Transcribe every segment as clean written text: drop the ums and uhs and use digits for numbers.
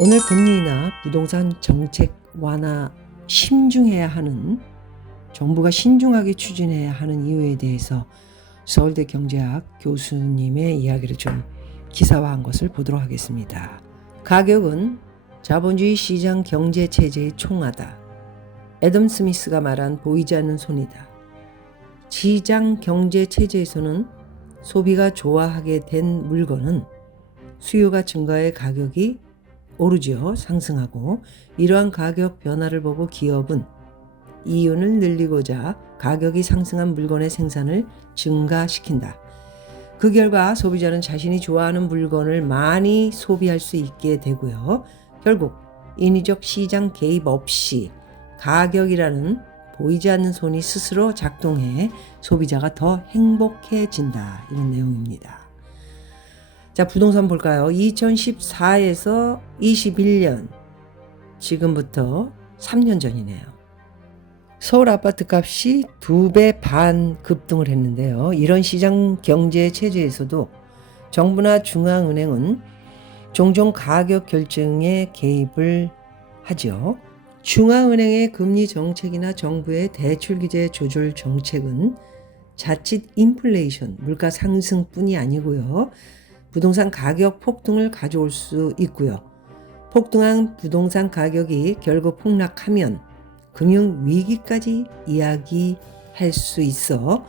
오늘 금리나 부동산 정책 완화 심중해야 하는, 정부가 신중하게 추진해야 하는 이유에 대해서 서울대 경제학 교수님의 이야기를 좀 기사화한 것을 보도록 하겠습니다. 가격은 자본주의 시장 경제 체제의 총하다. 애덤 스미스가 말한 보이지 않는 손이다. 시장 경제 체제에서는 소비가 좋아하게 된 물건은 수요가 증가해 가격이 오르지요. 상승하고, 이러한 가격 변화를 보고 기업은 이윤을 늘리고자 가격이 상승한 물건의 생산을 증가시킨다. 그 결과 소비자는 자신이 좋아하는 물건을 많이 소비할 수 있게 되고요. 결국 인위적 시장 개입 없이 가격이라는 보이지 않는 손이 스스로 작동해 소비자가 더 행복해진다. 이런 내용입니다. 자, 부동산 볼까요? 2014에서 21년, 지금부터 3년 전이네요. 서울 아파트 값이 2배 반 급등을 했는데요. 이런 시장 경제 체제에서도 정부나 중앙은행은 종종 가격 결정에 개입을 하죠. 중앙은행의 금리 정책이나 정부의 대출 규제 조절 정책은 자칫 인플레이션, 물가 상승뿐이 아니고요. 부동산 가격 폭등을 가져올 수 있고요. 폭등한 부동산 가격이 결국 폭락하면 금융 위기까지 이야기할 수 있어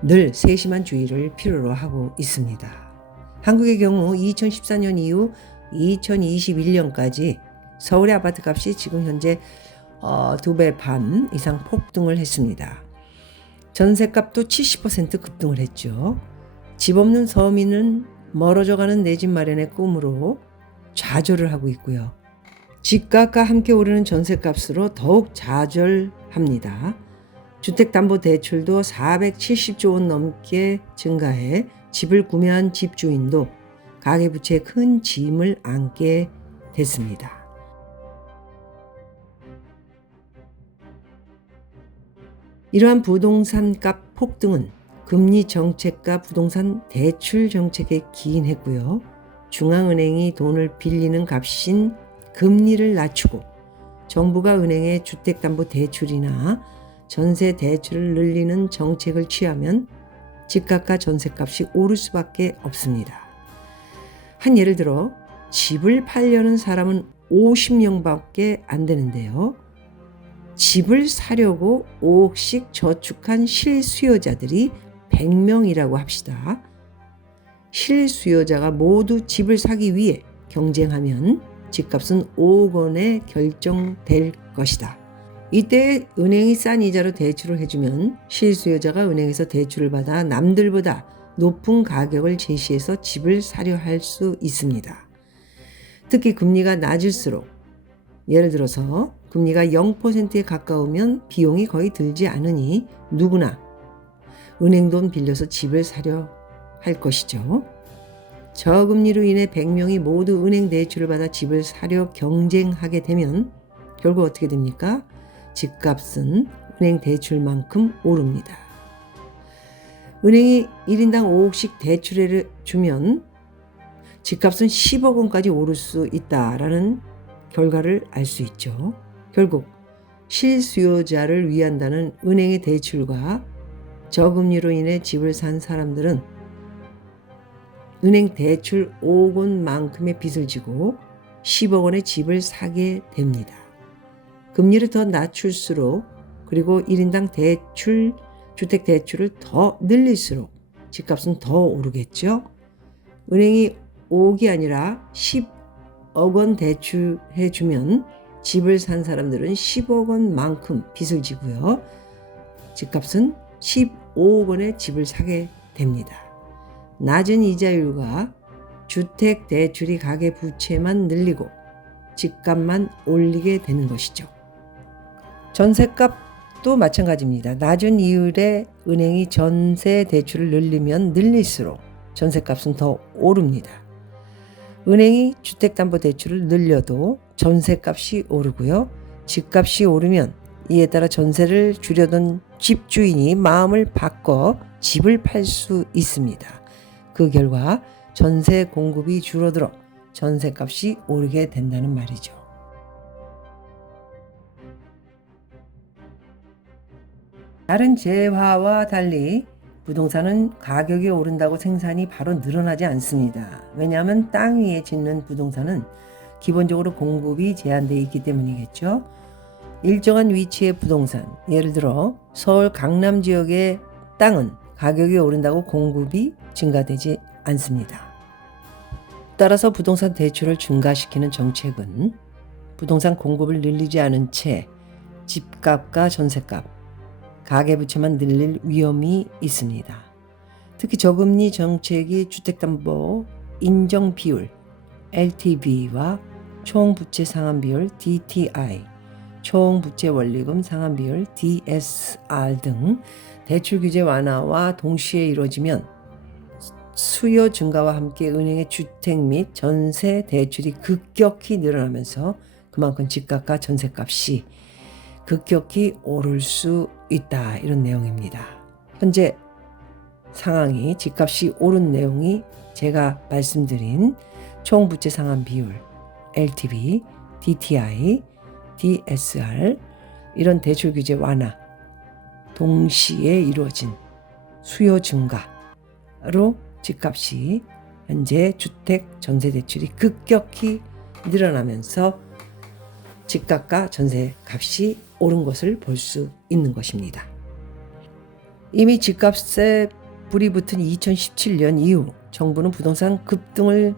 늘 세심한 주의를 필요로 하고 있습니다. 한국의 경우 2014년 이후 2021년까지 서울의 아파트 값이 지금 현재 2배 반 이상 폭등을 했습니다. 전셋값도 70% 급등을 했죠. 집 없는 서민은 멀어져가는 내 집 마련의 꿈으로 좌절을 하고 있고요. 집값과 함께 오르는 전셋값으로 더욱 좌절합니다. 주택담보대출도 470조 원 넘게 증가해 집을 구매한 집주인도 가계부채에 큰 짐을 안게 됐습니다. 이러한 부동산값 폭등은 금리 정책과 부동산 대출 정책에 기인했고요. 중앙은행이 돈을 빌리는 값인 금리를 낮추고 정부가 은행에 주택담보대출이나 전세대출을 늘리는 정책을 취하면 집값과 전세값이 오를 수밖에 없습니다. 한 예를 들어 집을 팔려는 사람은 50명밖에 안 되는데요. 집을 사려고 5억씩 저축한 실수요자들이 100명이라고 합시다. 실수요자가 모두 집을 사기 위해 경쟁하면 집값은 5억 원에 결정될 것이다. 이때 은행이 싼 이자로 대출을 해주면 실수요자가 은행에서 대출을 받아 남들보다 높은 가격을 제시해서 집을 사려 할 수 있습니다. 특히 금리가 낮을수록, 예를 들어서 금리가 0%에 가까우면 비용이 거의 들지 않으니 누구나 은행 돈 빌려서 집을 사려 할 것이죠. 저금리로 인해 100명이 모두 은행 대출을 받아 집을 사려 경쟁하게 되면 결국 어떻게 됩니까? 집값은 은행 대출만큼 오릅니다. 은행이 1인당 5억씩 대출을 주면 집값은 10억 원까지 오를 수 있다라는 결과를 알 수 있죠. 결국 실수요자를 위한다는 은행의 대출과 저금리로 인해 집을 산 사람들은 은행 대출 5억 원만큼의 빚을 지고 10억 원의 집을 사게 됩니다. 금리를 더 낮출수록, 그리고 1인당 주택 대출을 더 늘릴수록 집값은 더 오르겠죠. 은행이 5억이 아니라 10억 원 대출해 주면 집을 산 사람들은 10억 원만큼 빚을 지고요. 집값은 15억 원의 집을 사게 됩니다. 낮은 이자율과 주택 대출이 가계 부채만 늘리고 집값만 올리게 되는 것이죠. 전셋값도 마찬가지입니다. 낮은 이율의 은행이 전세 대출을 늘리면 늘릴수록 전셋값은 더 오릅니다. 은행이 주택담보대출을 늘려도 전셋값이 오르고요. 집값이 오르면 이에 따라 전세를 줄여던 집주인이 마음을 바꿔 집을 팔 수 있습니다. 그 결과 전세 공급이 줄어들어 전셋값이 오르게 된다는 말이죠. 다른 재화와 달리 부동산은 가격이 오른다고 생산이 바로 늘어나지 않습니다. 왜냐하면 땅 위에 짓는 부동산은 기본적으로 공급이 제한되어 있기 때문이겠죠. 일정한 위치의 부동산, 예를 들어 서울 강남 지역의 땅은 가격이 오른다고 공급이 증가되지 않습니다. 따라서 부동산 대출을 증가시키는 정책은 부동산 공급을 늘리지 않은 채 집값과 전셋값, 가계부채만 늘릴 위험이 있습니다. 특히 저금리 정책이 주택담보 인정 비율 LTV와 총부채 상환 비율 DTI, 총부채 원리금 상환 비율 DSR 등 대출 규제 완화와 동시에 이루어지면 수요 증가와 함께 은행의 주택 및 전세 대출이 급격히 늘어나면서 그만큼 집값과 전세값이 급격히 오를 수 있다. 이런 내용입니다. 현재 상황이 집값이 오른 내용이 제가 말씀드린 총부채 상환 비율 LTV, DTI, DSR 이런 대출 규제 완화 동시에 이루어진 수요 증가로 집값이 현재 주택 전세 대출이 급격히 늘어나면서 집값과 전세 값이 오른 것을 볼 수 있는 것입니다. 이미 집값에 불이 붙은 2017년 이후 정부는 부동산 급등을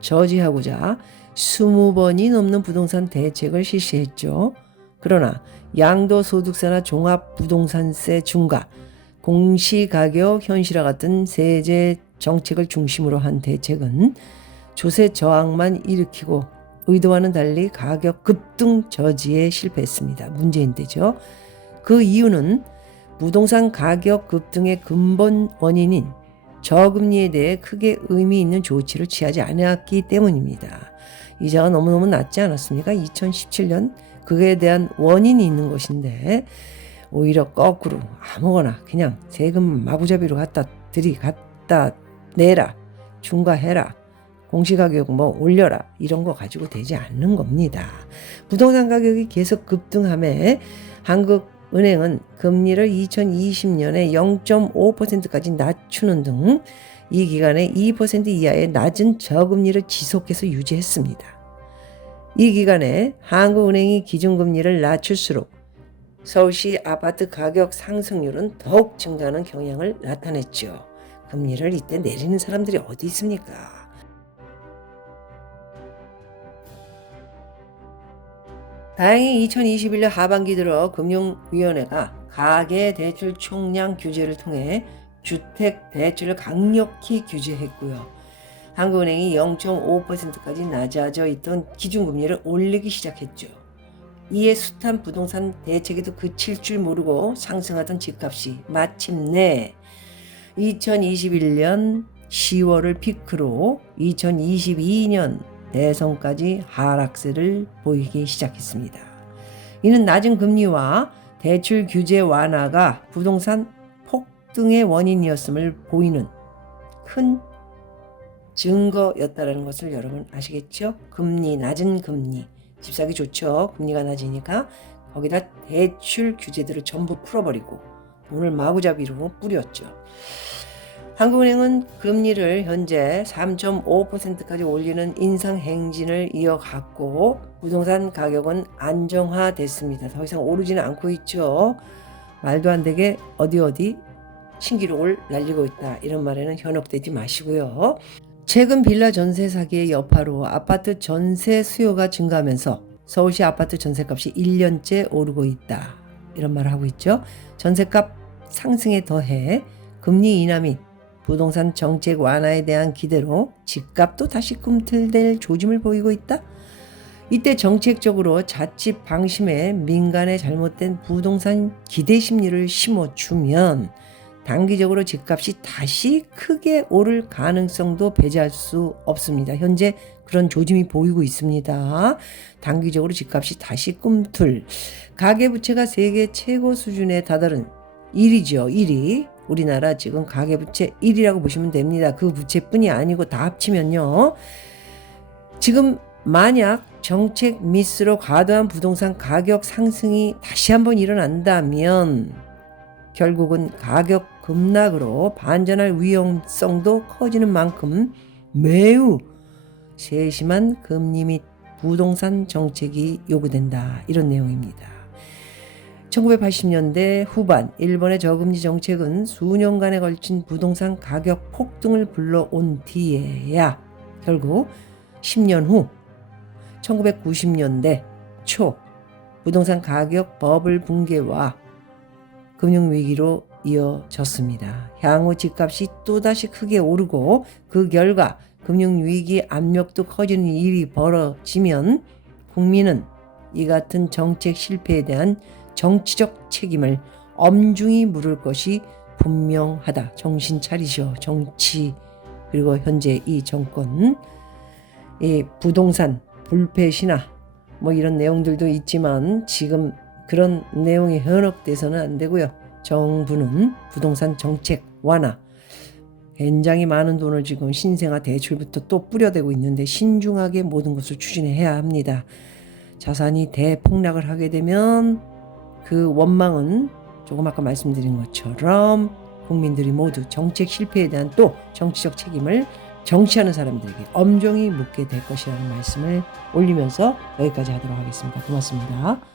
저지하고자 20번이 넘는 부동산 대책을 실시했죠. 그러나 양도소득세나 종합부동산세 중과 공시가격 현실화 같은 세제 정책을 중심으로 한 대책은 조세 저항만 일으키고 의도와는 달리 가격 급등 저지에 실패했습니다. 문제인데죠. 그 이유는 부동산 가격 급등의 근본 원인인 저금리에 대해 크게 의미 있는 조치를 취하지 않았기 때문입니다. 이자가 너무너무 낮지 않았습니까? 2017년 그에 대한 원인이 있는 것인데 오히려 거꾸로 아무거나 그냥 세금 마구잡이로 갖다 내라, 중과해라, 공시가격 올려라 이런 거 가지고 되지 않는 겁니다. 부동산 가격이 계속 급등함에 한국은행은 금리를 2020년에 0.5%까지 낮추는 등 이 기간에 2% 이하의 낮은 저금리를 지속해서 유지했습니다. 이 기간에 한국은행이 기준금리를 낮출수록 서울시 아파트 가격 상승률은 더욱 증가하는 경향을 나타냈죠. 금리를 이때 내리는 사람들이 어디 있습니까? 다행히 2021년 하반기 들어 금융위원회가 가계대출 총량 규제를 통해 주택대출을 강력히 규제했고요. 한국은행이 0.5%까지 낮아져 있던 기준금리를 올리기 시작했죠. 이에 숱한 부동산 대책에도 그칠 줄 모르고 상승하던 집값이 마침내 2021년 10월을 피크로 2022년 대선까지 하락세를 보이기 시작했습니다. 이는 낮은 금리와 대출 규제 완화가 부동산 폭등의 원인이었음을 보이는 큰 증거였다는 것을 여러분 아시겠죠? 낮은 금리, 집 사기 좋죠. 금리가 낮으니까 거기다 대출 규제들을 전부 풀어버리고 돈을 마구잡이로 뿌렸죠. 한국은행은 금리를 현재 3.5%까지 올리는 인상 행진을 이어갔고 부동산 가격은 안정화됐습니다. 더 이상 오르지는 않고 있죠. 말도 안 되게 어디 신기록을 날리고 있다. 이런 말에는 현혹되지 마시고요. 최근 빌라 전세 사기의 여파로 아파트 전세 수요가 증가하면서 서울시 아파트 전세값이 1년째 오르고 있다. 이런 말을 하고 있죠. 전세값 상승에 더해 금리 인하 및 부동산 정책 완화에 대한 기대로 집값도 다시 꿈틀댈 조짐을 보이고 있다. 이때 정책적으로 자칫 방심해 민간의 잘못된 부동산 기대 심리를 심어주면 단기적으로 집값이 다시 크게 오를 가능성도 배제할 수 없습니다. 현재 그런 조짐이 보이고 있습니다. 단기적으로 집값이 다시 꿈틀. 가계부채가 세계 최고 수준에 다다른 1위죠. 1위. 우리나라 지금 가계부채 1위라고 보시면 됩니다. 그 부채뿐이 아니고 다 합치면요. 지금 만약 정책 미스로 과도한 부동산 가격 상승이 다시 한번 일어난다면 결국은 가격 급락으로 반전할 위험성도 커지는 만큼 매우 세심한 금리 및 부동산 정책이 요구된다. 이런 내용입니다. 1980년대 후반 일본의 저금리 정책은 수년간에 걸친 부동산 가격 폭등을 불러온 뒤에야 결국 10년 후 1990년대 초 부동산 가격 버블 붕괴와 금융위기로 이어졌습니다. 향후 집값이 또다시 크게 오르고 그 결과 금융위기 압력도 커지는 일이 벌어지면 국민은 이 같은 정책 실패에 대한 정치적 책임을 엄중히 물을 것이 분명하다. 정신 차리시오. 정치 그리고 현재 이 정권 이 부동산 불패시나 뭐 이런 내용들도 있지만 지금 그런 내용이 현혹돼서는 안 되고요. 정부는 부동산 정책 완화 굉장히 많은 돈을 지금 신생아 대출부터 또 뿌려대고 있는데 신중하게 모든 것을 추진해야 합니다. 자산이 대폭락을 하게 되면 그 원망은 조금 아까 말씀드린 것처럼 국민들이 모두 정책 실패에 대한 또 정치적 책임을 정치하는 사람들에게 엄중히 묻게 될 것이라는 말씀을 올리면서 여기까지 하도록 하겠습니다. 고맙습니다.